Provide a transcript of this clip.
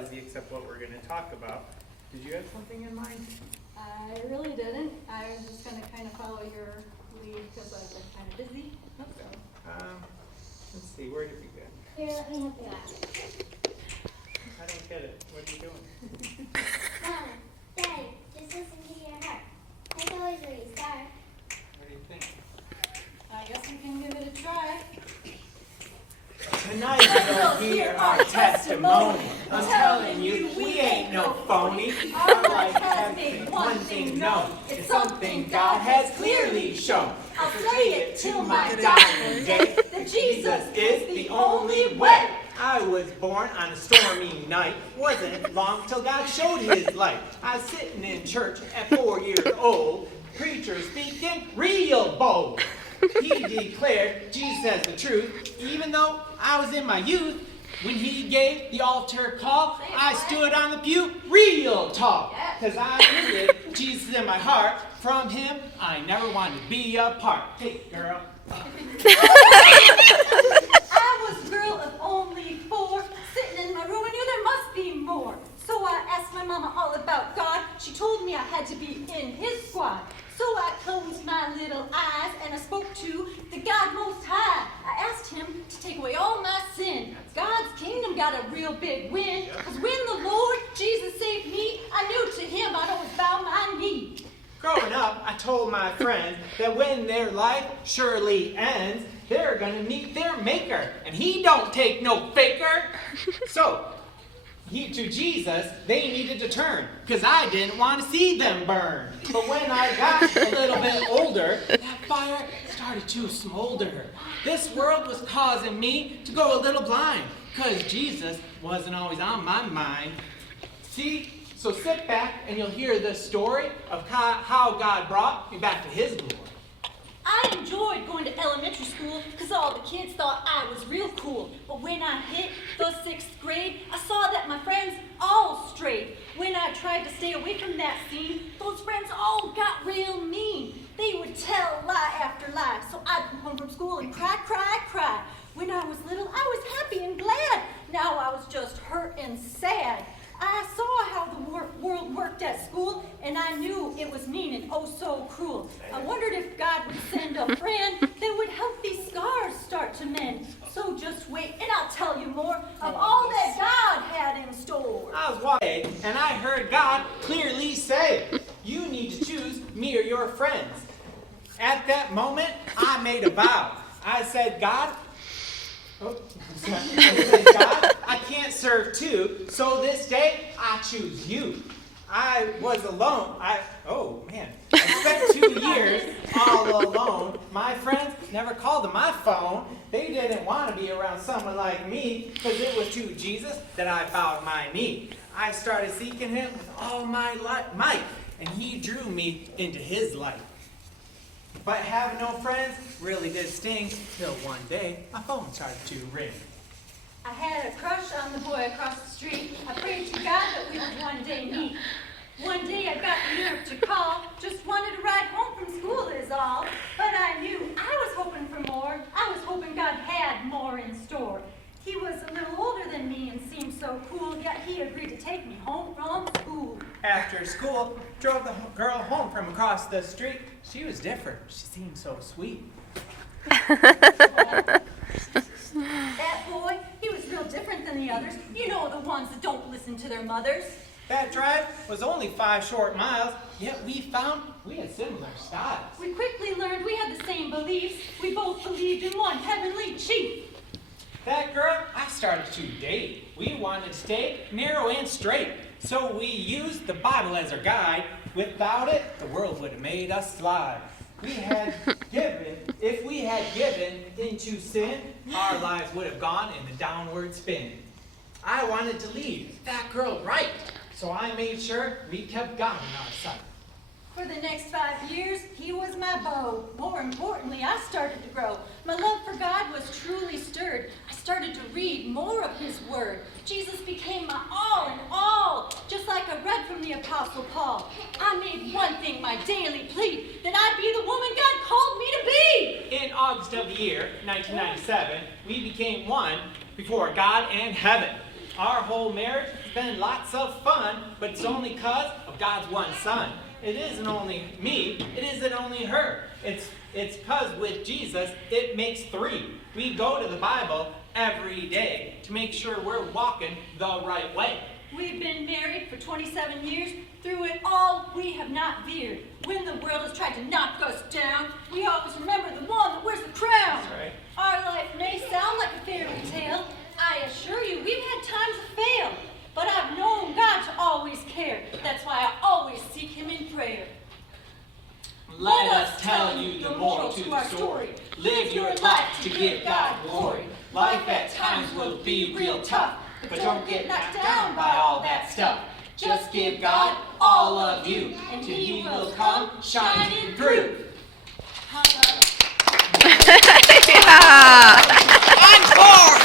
fuzzy except what we're going to talk about. Did you have something in mind? I really didn't. I was just going to kind of follow your lead because I've been kind of busy. Okay. Let's see, where did we go? Here, let me help you out. I don't get it. What are you doing? Mom, Daddy, just listen to your heart. That's always where you start. What do you think? I guess we can give it a try. Tonight you'll hear our testimony. I'm telling you, we ain't no phony. Our life has made one thing known. It's something God has clearly shown. I'll say it till my dying day, that Jesus is the only way. I was born on a stormy night. Wasn't long till God showed his light. I was sitting in church at 4 years old. Preacher speaking real bold. He declared Jesus as the truth, even though I was in my youth. When he gave the altar call, I stood on the pew real tall. Cause I needed Jesus in my heart. From him, I never wanted to be apart. Hey, girl. I was a girl of only 4, sitting in my room. I knew there must be more. So I asked my mama all about God. She told me I had to be in his squad. So I closed my little eyes and I spoke to the God Most High. I asked him to take away all my sin. God's kingdom got a real big win. Because when the Lord Jesus saved me, I knew to him I'd always bow my knee. Growing up, I told my friends that when their life surely ends, they're gonna meet their maker. And he don't take no faker. So, to Jesus, they needed to turn, because I didn't want to see them burn. But when I got a little bit older, that fire started to smolder. This world was causing me to go a little blind, because Jesus wasn't always on my mind. See, so sit back and you'll hear the story of how God brought me back to his glory. I enjoyed going to elementary school because all the kids thought I was real cool. But when I hit the 6th grade, I saw that my friends all strayed. When I tried to stay away from that scene, those friends all got real mean. They would tell lie after lie, so I'd come home from school and cry, cry, cry. When I was little, I was happy and glad. Now I was just hurt and sad. I saw how the world worked at school, and I knew it was mean and oh so cruel. I wondered if God would send a friend that would help these scars start to mend. So just wait, and I'll tell you more of all that God had in store. I was walking, and I heard God clearly say, you need to choose me or your friends. At that moment, I made a vow. I said, God, I can't serve two, so this day I choose you. I was alone. I spent 2 years all alone. My friends never called on my phone. They didn't want to be around someone like me, because it was to Jesus that I bowed my knee. I started seeking him with all my might, and he drew me into his light. But having no friends really did sting, till one day my phone started to ring. I had a crush on the boy across the street. I prayed to God that we would one day meet. One day I got the nerve to call, just wanted to ride home from school is all. But I knew I was hoping for more. I was hoping God had more in store. He was a little older than me and seemed so cool, yet he agreed to take me home from school. After school, drove the girl home from across the street. She was different. She seemed so sweet. That boy, he was real different than the others. You know, the ones that don't listen to their mothers. That drive was only 5 short miles, yet we found we had similar styles. We quickly learned we had the same beliefs. We both believed in one heavenly chief. That girl, I started to date. We wanted to stay narrow and straight, so we used the Bible as our guide. Without it, the world would have made us slide. If we had given into sin, our lives would have gone in a downward spin. I wanted to lead that girl right, so I made sure we kept God in our sight. For the next 5 years, he was my beau. More importantly, I started to grow. My love for God was truly stirred. I started to read more of his word. Jesus became my all in all, just like I read from the Apostle Paul. I made one thing my daily plea, that I'd be the woman God called me to be. In August of the year 1997, we became one before God and heaven. Our whole marriage has been lots of fun, but it's only because of God's one son. It isn't only me, it isn't only her. It's because with Jesus, it makes three. We go to the Bible every day to make sure we're walking the right way. We've been married for 27 years. Through it all, we have not veered. When the world has tried to knock us down, we always remember the one that wears the crown. That's right. Our life may sound like a fairy tale. I assure you, we've had times to fail. But I've known God to always care. That's why I always seek him in prayer. Let us tell you the moral to our story. Live your life to give God glory. Life at times will be real tough, but don't get knocked down by all that stuff. Just give God all of you, and he will come shining through. How about Yeah. Encore!